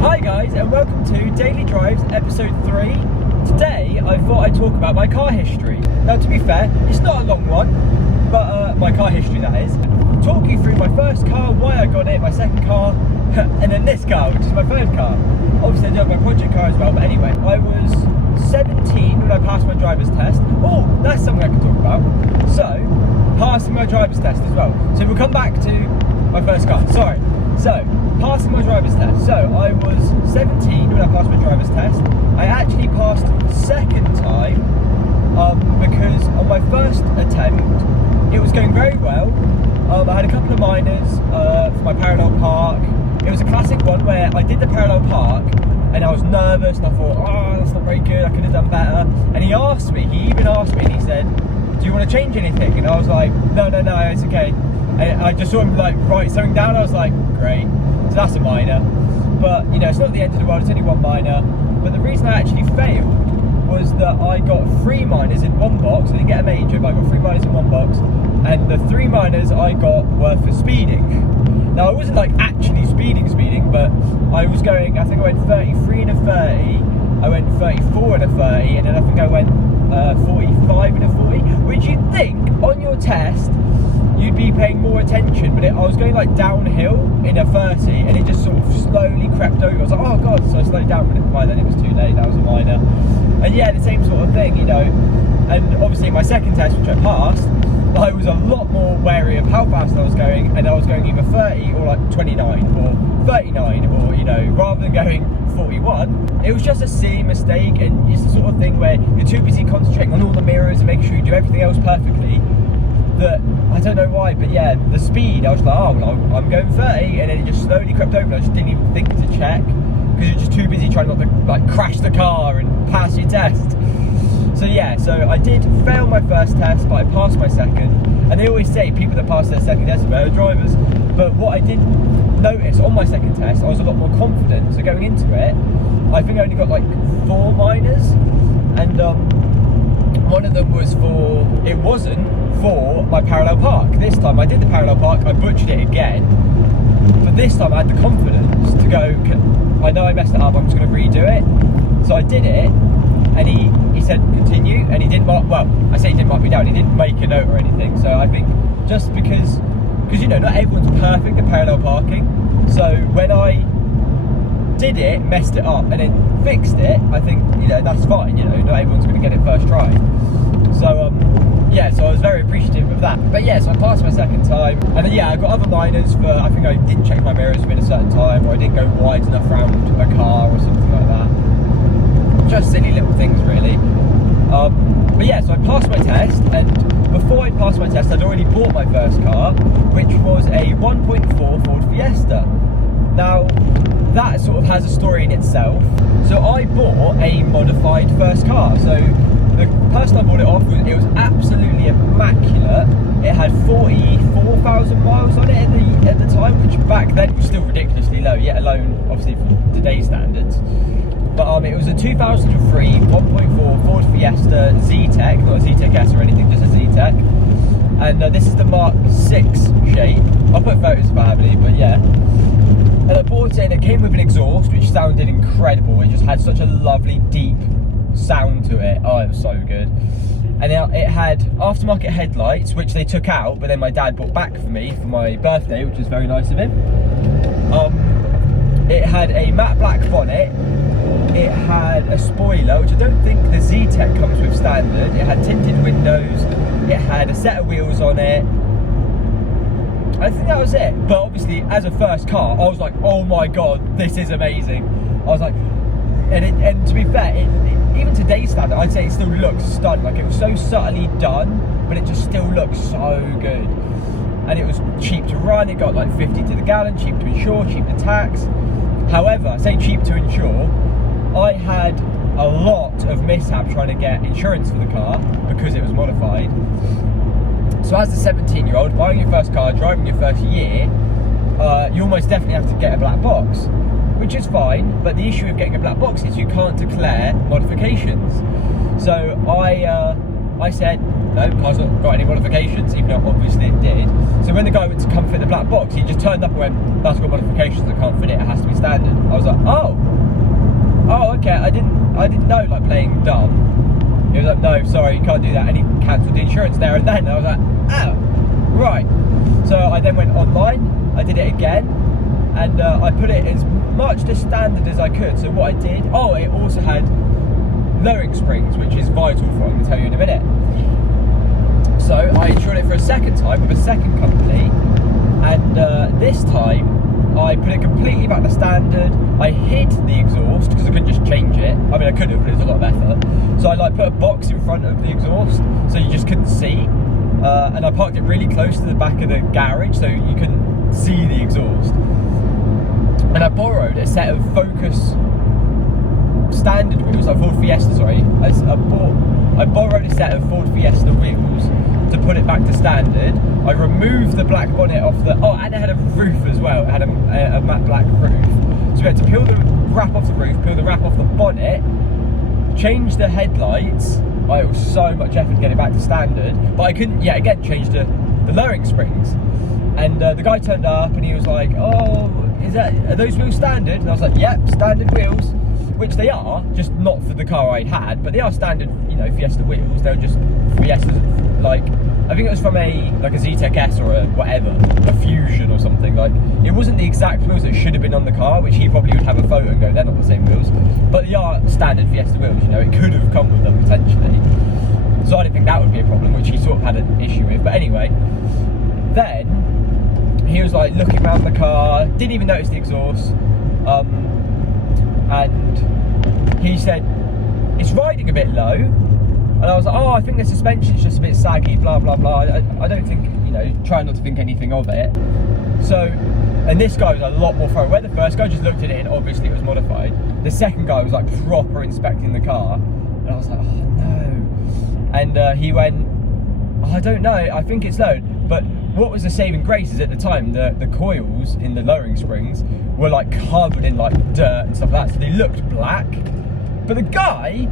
Hi guys, and welcome to Daily Drives episode 3. Today I thought I'd talk about my car history. Now to be fair, it's not a long one, but my car history that is. Talk you through my first car, why I got it, my second car, and then this car, which is my third car. Obviously I do have my project car as well, but anyway, I was 17 when I passed my driver's test. Oh, that's something I can talk about. So, passing my driver's test as well. So we'll come back to my first car, sorry. So, passing my driver's test. So, I was 17 when I passed my driver's test. I actually passed second time because on my first attempt, it was going very well. I had a couple of minors for my parallel park. It was a classic one where I did the parallel park and I was nervous and I thought, oh, that's not very good, I could have done better. And he even asked me, and he said, do you want to change anything? And I was like, no, it's okay. And I just saw him like write something down. I was like, great. So that's a minor. But you know, it's not the end of the world. It's only one minor. But the reason I actually failed was that I got 3 minors in one box. I didn't get a major, but I got 3 minors in one box. And the 3 minors I got were for speeding. Now I wasn't like actually speeding, but I was going. I think I went 33 and a 30. I went 34 and a 30, and then I think I went 45 and a 40. Which you'd think on your test you'd be paying more attention, but I was going like downhill in a 30 and it just sort of slowly crept over. I was like, oh god, so I slowed down, but by then it was too late. That was a minor. And yeah, the same sort of thing, you know. And obviously my second test, which I passed, I was a lot more wary of how fast I was going, and I was going either 30 or like 29 or 39, or you know, rather than going 41. It was just a silly mistake, and it's the sort of thing where you're too busy concentrating on all the mirrors and making sure you do everything else perfectly, that I don't know why, but yeah, the speed, I was like, oh, well, I'm going 30, and then it just slowly crept over, and I just didn't even think to check, because you're just too busy trying not to like crash the car and pass your test. So yeah, so I did fail my first test, but I passed my second, and they always say people that pass their second test are better drivers, but what I did notice on my second test, I was a lot more confident, so going into it, I think I only got like 4 minors, and one of them was it wasn't for my parallel park. This time I did the parallel park, I butchered it again, but this time I had the confidence to go, I know I messed it up, I'm just going to redo it. So I did it, and he said continue, and he didn't mark, well, I say he didn't mark me down, he didn't make a note or anything. So I think just because you know, not everyone's perfect at parallel parking, so when I did it, messed it up, and then fixed it, I think, you know, that's fine, you know, not everyone's going to get it first try. So yeah, so I was very appreciative of that. But yeah, so I passed my second time, and then yeah, I got other minors for, I think I didn't check my mirrors within a certain time, or I didn't go wide enough around a car or something like that. Just silly little things really. But yeah, so I passed my test, and before I passed my test I'd already bought my first car, which was a 1.4 Ford Fiesta. Now that sort of has a story in itself. So I bought a modified first car. So the person I bought it off, it was absolutely immaculate. It had 44,000 miles on it at the time, which back then was still ridiculously low, yet alone obviously for today's standards. But it was a 2003 1.4 Ford Fiesta Z-Tech, not a Z-Tech S or anything, just a Z-Tech. And this is the Mark 6 shape. I'll put photos if I have any, but yeah. And I bought it, and it came with an exhaust, which sounded incredible. It just had such a lovely, deep sound to it. Oh, it was so good. And it had aftermarket headlights, which they took out, but then my dad bought back for me for my birthday, which was very nice of him. It had a matte black bonnet. It had a spoiler, which I don't think the Z-Tech comes with standard. It had tinted windows. It had a set of wheels on it. I think that was it. But obviously, as a first car, I was like, oh my god, this is amazing. I was like, and to be fair, even today's standard, I'd say it still looks stunning. Like, it was so subtly done, but it just still looks so good. And it was cheap to run. It got like 50 to the gallon, cheap to insure, cheap to tax. However, I say cheap to insure, I had a lot of mishap trying to get insurance for the car because it was modified. So as a 17-year-old, buying your first car, driving your first year, you almost definitely have to get a black box, which is fine, but the issue with getting a black box is you can't declare modifications. So I said, no, car's not got any modifications, even though obviously it did. So when the guy went to come fit the black box, he just turned up and went, that's got modifications, I can't fit it, it has to be standard. I was like, oh, okay, I didn't know, like, playing dumb. He was like, no, sorry, you can't do that. And he cancelled the insurance there and then. I was like, oh, right. So I then went online, I did it again, and I put it as much to standard as I could. So what I did, it also had lowering springs, which is vital for it, I'm going to tell you in a minute. So I insured it for a second time with a second company, and this time I put it completely back to standard. I hid the exhaust because I couldn't just change it. I mean, I could have, but it was a lot of effort. So I put a box in front of the exhaust so you just couldn't see, and I parked it really close to the back of the garage so you couldn't see the exhaust. And I borrowed a set of Focus standard wheels, like Ford Fiesta, sorry. I borrowed a set of Ford Fiesta wheels to put it back to standard. I removed the black bonnet off and it had a roof as well. It had a matte black roof. So we had to peel the wrap off the roof, peel the wrap off the bonnet, change the headlights. It was so much effort to get it back to standard, but I couldn't yet again change the lowering springs. And the guy turned up and he was like, oh, are those wheels standard? And I was like, yep, standard wheels. Which they are, just not for the car I had, but they are standard, Fiesta wheels. They're just Fiestas, like, I think it was from a ZTEC S or a whatever, a Fusion or something. Like, it wasn't the exact wheels that should have been on the car, which he probably would have a photo and go, they're not the same wheels. But they are standard Fiesta wheels, it could have come with them potentially. So I didn't think that would be a problem, which he sort of had an issue with. But anyway, then he was like looking around the car, didn't even notice the exhaust. And he said, it's riding a bit low. And I was like, I think the suspension's just a bit saggy, blah, blah, blah. I don't think, try not to think anything of it. So, and this guy was a lot more thorough. Where the first guy just looked at it and obviously it was modified, the second guy was like proper inspecting the car. And I was like, oh no. And he went, I don't know, I think it's low. But what was the saving grace is at the time, the coils in the lowering springs were like covered in like dirt and stuff like that, so they looked black. But the guy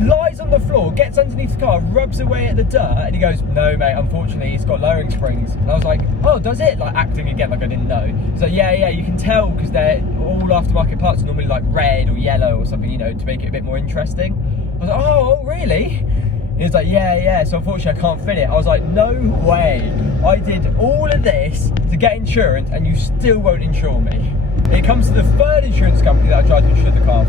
lies on the floor, gets underneath the car, rubs away at the dirt, and he goes, no mate, unfortunately it's got lowering springs. And I was like, oh, does it? Like acting again like I didn't know. He's like, yeah, you can tell because they're all aftermarket parts are normally like red or yellow or something, to make it a bit more interesting. I was like, oh really? He was like, yeah, so unfortunately I can't fit it. I was like, no way. I did all of this to get insurance and you still won't insure me. It comes to the third insurance company that I tried to insure the car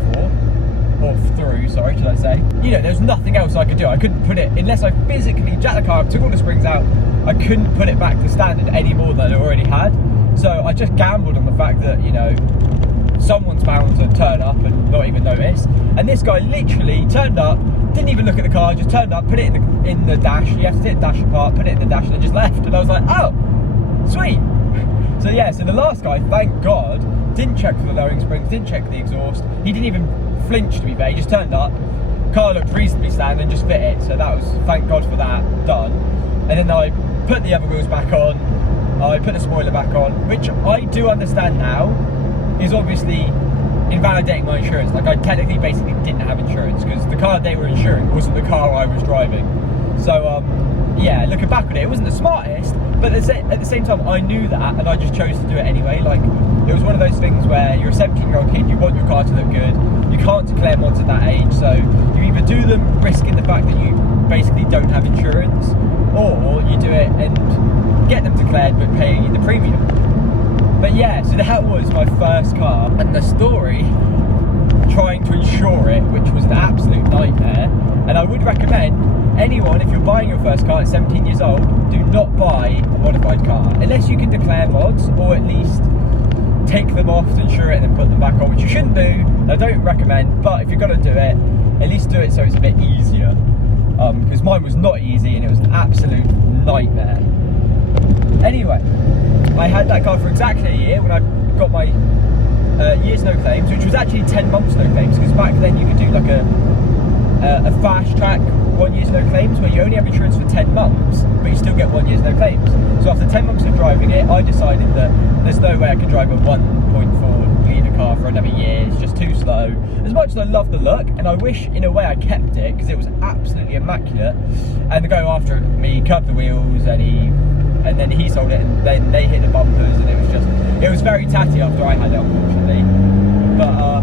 through, sorry, should I say. There's nothing else I could do. I couldn't put it, unless I physically jacked the car up, took all the springs out, I couldn't put it back to standard any more than I already had. So I just gambled on the fact that, someone's bound to turn up and not even notice. And this guy literally turned up, didn't even look at the car, just turned up, put it in the dash. You have to take the dash apart, put it in the dash, and then just left. And I was like, oh, sweet. So yeah, so the last guy, thank God, didn't check for the lowering springs, didn't check the exhaust. He didn't even flinch, to be fair. He just turned up, car looked reasonably standard, and just fit it. So that was, thank God for that, done. And then I put the other wheels back on, I put the spoiler back on, which I do understand now is obviously invalidating my insurance. Like, I technically basically didn't have insurance because the car they were insuring wasn't the car I was driving. So yeah, looking back on it, it wasn't the smartest, but at the same time I knew that and I just chose to do it anyway. Like, it was one of those things where you're a 17-year-old kid, you want your car to look good, you can't declare mods at that age, so you either do them risking the fact that you basically don't have insurance, or you do it and get them declared but pay the premium. But yeah, so that was my first car, and the story trying to insure it, which was an absolute nightmare. And I would recommend anyone, if you're buying your first car at 17 years old, do not buy a modified car unless you can declare mods, or at least take them off to insure it and then put them back on, which you shouldn't do. I don't recommend, but if you're going to do it, at least do it so it's a bit easier, because mine was not easy and it was an absolute nightmare. Anyway, I had that car for exactly a year when I got my years no claims, which was actually 10 months no claims, because back then you could do like a fast track 1 year's no claims where you only have insurance for 10 months but you still get 1 year's no claims. So after 10 months of driving it, I decided that there's no way I could drive a 1.4 litre car for another year. It's just too slow. As much as I love the look, and I wish in a way I kept it because it was absolutely immaculate, and the guy after me curbed the wheels and then he sold it, and then they hit the bumpers, and it was very tatty after I had it, unfortunately. But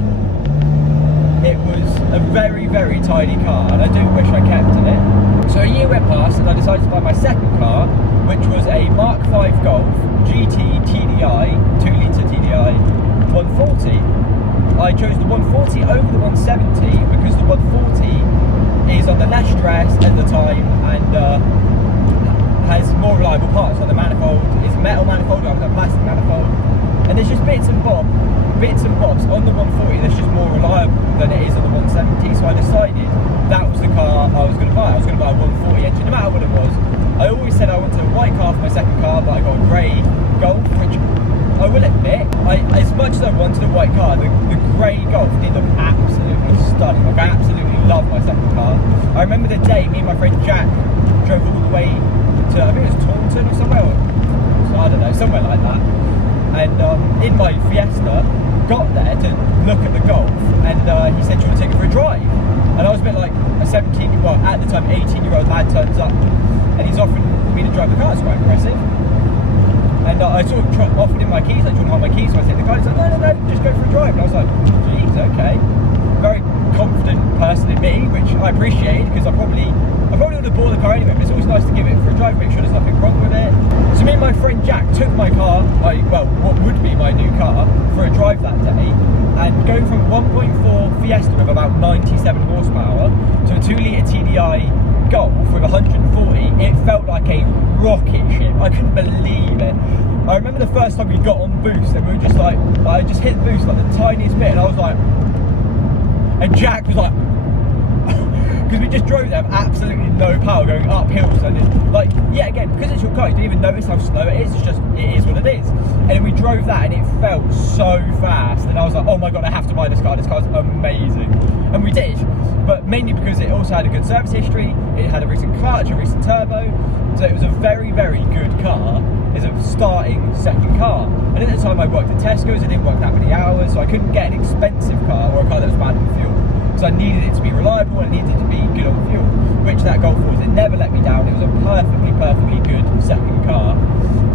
a very, very tiny car, and I do wish I kept it. So a year went past and I decided to buy my second car, which was a Mark V Golf GT TDI, 2 litre TDI 140. I chose the 140 over the 170 because the 140 is under less stress at the time and has more reliable parts. Like the manifold is a metal manifold rather than a plastic manifold, and there's just bits and bobs on the 140 that's just more reliable than it is on the 170. So I decided that was the car I was going to buy. I was going to buy a 140 engine, no matter what it was. I always said I wanted a white car for my second car, but I got a grey Golf, which I will admit, as much as I wanted a white car, the grey Golf did look absolutely stunning. Like, I absolutely love my second car. I remember the day me and my friend Jack drove all the way to, I think it was Taunton or somewhere, I don't know, somewhere like that. And in my Fiesta, got there to look at the Golf, and he said, do you want to take it for a drive? And I was a bit like a 17, well at the time 18-year-old lad turns up, and he's offering me to drive the car. It's quite impressive. And I sort of offered him my keys, like, do you want to hold my keys? So I said, the guy was like, no, just go for a drive. And I was like, geez, okay. Very confident person in me, which I appreciate, because I probably would have bought the car anyway, but it's always nice to give it for a drive, make sure there's nothing wrong with it. So me and my friend Jack took my car, what would be my new car, for a drive that day, and going from 1.4 Fiesta with about 97 horsepower to a 2 litre TDI Golf with 140, it felt like a rocket ship. I couldn't believe it. I remember the first time we got on boost and we were just like, I just hit boost like the tiniest bit, and I was like, and Jack was like, because we just drove there with absolutely no power going up hills, and it's like, yeah, again, because it's your car, you don't even notice how slow it is. It's just, it is what it is. And then we drove that and it felt so fast, and I was like, oh my god, I have to buy this car. This car's amazing. And we did, but mainly because it also had a good service history. It had a recent clutch, a recent turbo, so it was a very, very good car as a starting second car. And at the time I worked at Tesco's, I didn't work that many hours, so I couldn't get an expensive car or a car that was bad on fuel. So I needed it to be reliable and it needed to be good on fuel, which that Golf was. It never let me down. It was a perfectly good second car.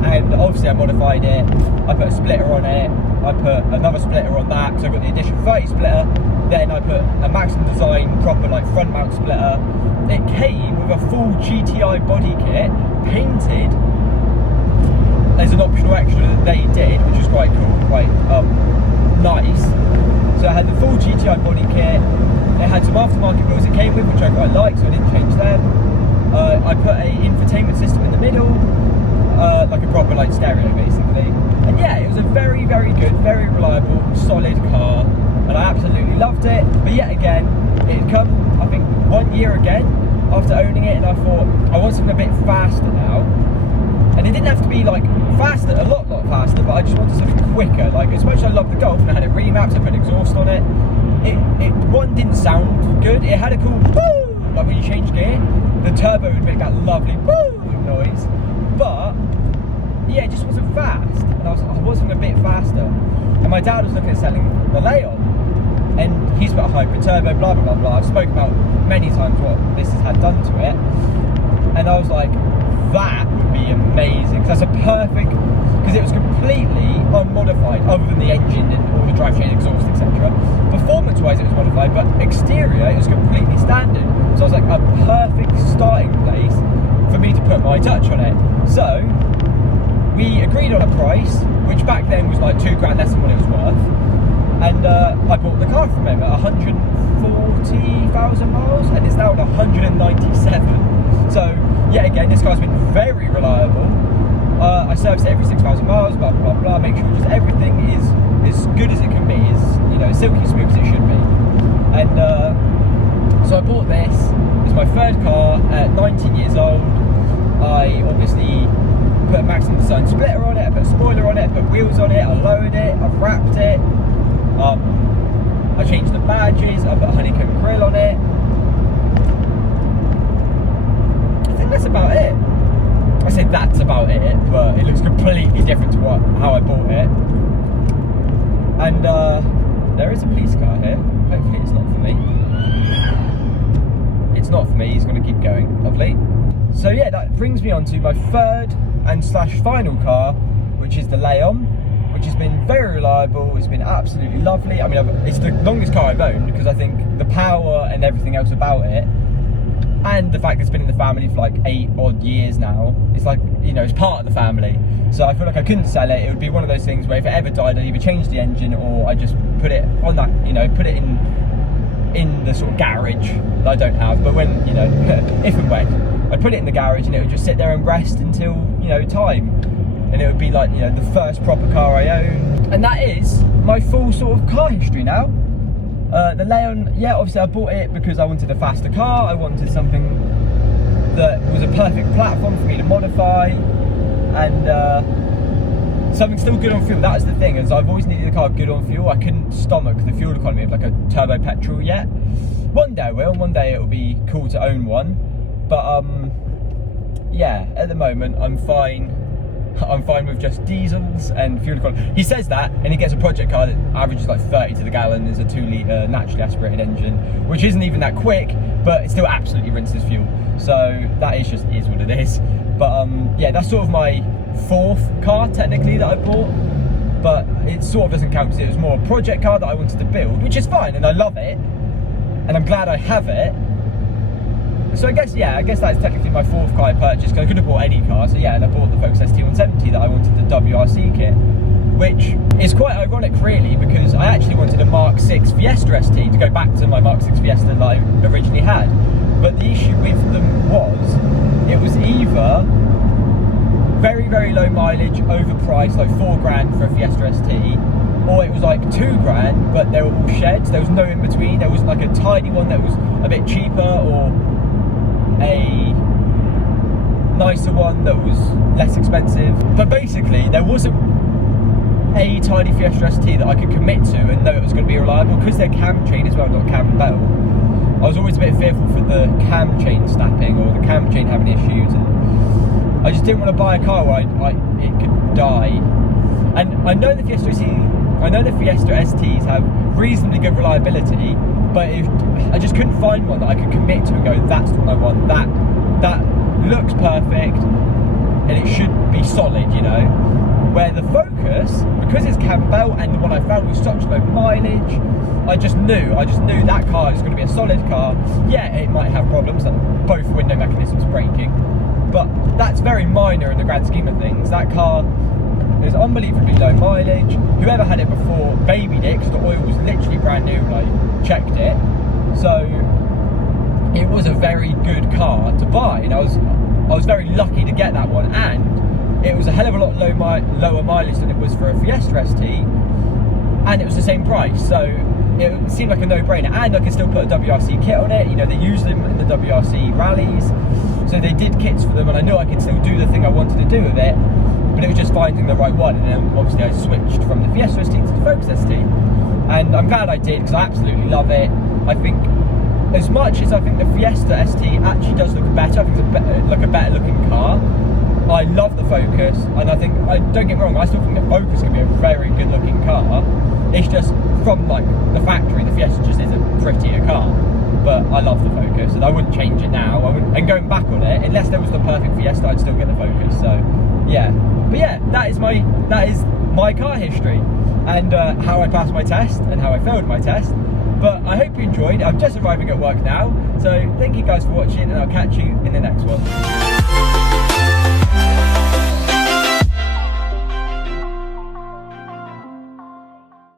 And obviously I modified it. I put a splitter on it. I put another splitter on that, because I got the Edition 30 splitter. Then I put a Maximum Design proper like front mount splitter. It came with a full GTI body kit, painted as an optional extra that they did, which was quite cool, quite nice. So I had the full GTI body kit. It had some aftermarket wheels it came with, which I quite liked, so I didn't change them. I put a infotainment system in the middle, like a proper like stereo basically. And yeah, it was a very, very good, very reliable, solid car, and I absolutely loved it. But yet again, it had come, I think, 1 year again after owning it, and I thought I want something a bit faster now. And it didn't have to be like faster, a lot faster, but I just wanted something quicker. Like, as much as I loved the Golf and I had it remapped, I put exhaust on it, one didn't sound good. It had a cool woo, like when you change gear, the turbo would make that lovely woo noise, but yeah, it just wasn't fast. And I was something a bit faster. And my dad was looking at selling the Leon, and he's got a hybrid turbo, blah blah blah blah. I've spoken about many times what this has had done to it, and I was like, that would be amazing, because that's a perfect, because it was completely unmodified other than the engine and all the drivetrain, exhaust, etc. Performance wise it was modified, but exterior it was completely standard. So I was like, a perfect starting place for me to put my touch on it. So we agreed on a price, which back then was like £2,000 less than what it was worth, and I bought the car from him at 140,000 miles, and it's now at 197. So yet again, this car's been very reliable. I service it every 6,000 miles, blah blah blah. Make sure just everything is as good as it can be, as silky smooth as it should be. And so I bought this. It's my third car at 19 years old. I obviously put a Maximum Design splitter on it. I put a spoiler on it. I put wheels on it. I lowered it. I've wrapped it. I changed the badges. I put a honeycomb grill on it. I think that's about it. I say that's about it, but it looks completely different to how I bought it. And there is a police car here. Hopefully it's not for me. It's not for me, he's going to keep going. Lovely. So yeah, that brings me on to my third and / final car, which is the Leon. which has been very reliable. It's been absolutely lovely. I mean, it's the longest car I've owned because I think the power and everything else about it, and the fact it's been in the family for like 8 odd years now, it's like, you know, it's part of the family. So I feel like I couldn't sell it. It would be one of those things where if it ever died, I'd either change the engine or I just put it on that, you know, put it in the sort of garage that I don't have. But when, you know, if and when, I'd put it in the garage and it would just sit there and rest until, you know, time. And it would be like, you know, the first proper car I owned. And that is my full sort of car history now. The Leon, yeah, obviously I bought it because I wanted a faster car. I wanted something that was a perfect platform for me to modify, and something still good on fuel. That was the thing, is I've always needed a car good on fuel. I couldn't stomach the fuel economy of like a turbo petrol yet. One day I will, one day it will be cool to own one. But yeah, at the moment I'm fine with just diesels and fuel economy. He says that, and he gets a project car that averages like 30 to the gallon. Is a 2-litre naturally aspirated engine, which isn't even that quick, but it still absolutely rinses fuel. So that is what it is. But yeah, that's sort of my 4th car technically that I bought, but it sort of doesn't count because it was more a project car that I wanted to build, which is fine, and I love it, and I'm glad I have it. So I guess that's technically my 4th car I purchased, because I could have bought any car. So yeah, and I bought the Focus ST170 that I wanted the WRC kit, which is quite ironic really, because I actually wanted a Mark 6 Fiesta ST to go back to my Mark 6 Fiesta that I originally had. But the issue with them was, it was either very, very low mileage, overpriced, like 4 grand for a Fiesta ST, or it was like 2 grand, but they were all sheds. There was no in between. There was like a tiny one that was a bit cheaper, or a nicer one that was less expensive. But basically there wasn't a tiny Fiesta ST that I could commit to and know it was going to be reliable, because they're cam chain as well, not cam belt. I was always a bit fearful for the cam chain snapping or the cam chain having issues, and I just didn't want to buy a car where it could die. And I know the Fiesta STs have reasonably good reliability, but I just couldn't find one that I could commit to and go, that's the one I want. That looks perfect and it should be solid, you know. Where the Focus, because it's cam belt and the one I found was such low mileage, I just knew that car is going to be a solid car. Yeah, it might have problems, like both window mechanisms breaking, but that's very minor in the grand scheme of things. That car is unbelievably low mileage. Whoever had it before babied it, because the oil was literally brand new when I checked it. So it was a very good car to buy, and I was very lucky to get that one, and it was a hell of a lot lower mileage than it was for a Fiesta ST, and it was the same price. So it seemed like a no-brainer, and I could still put a WRC kit on it. You know, they use them in the WRC rallies, so they did kits for them, and I knew I could still do the thing I wanted to do with it. But it was just finding the right one, and then obviously I switched from the Fiesta ST to the Focus ST, and I'm glad I did, because I absolutely love it. I think, as much as I think the Fiesta ST actually does look better, I think it's a better looking car, I love the Focus, and I think, don't get me wrong, I still think the Focus can be a very good looking car. It's just, from like the factory, the Fiesta just is a prettier car. But I love the Focus, and I wouldn't change it now. And going back on it, unless there was the perfect Fiesta, I'd still get the Focus. So yeah, but yeah, that is my car history, and how I passed my test and how I failed my test. But I hope you enjoyed. I'm just arriving at work now, so thank you guys for watching, and I'll catch you in the next one.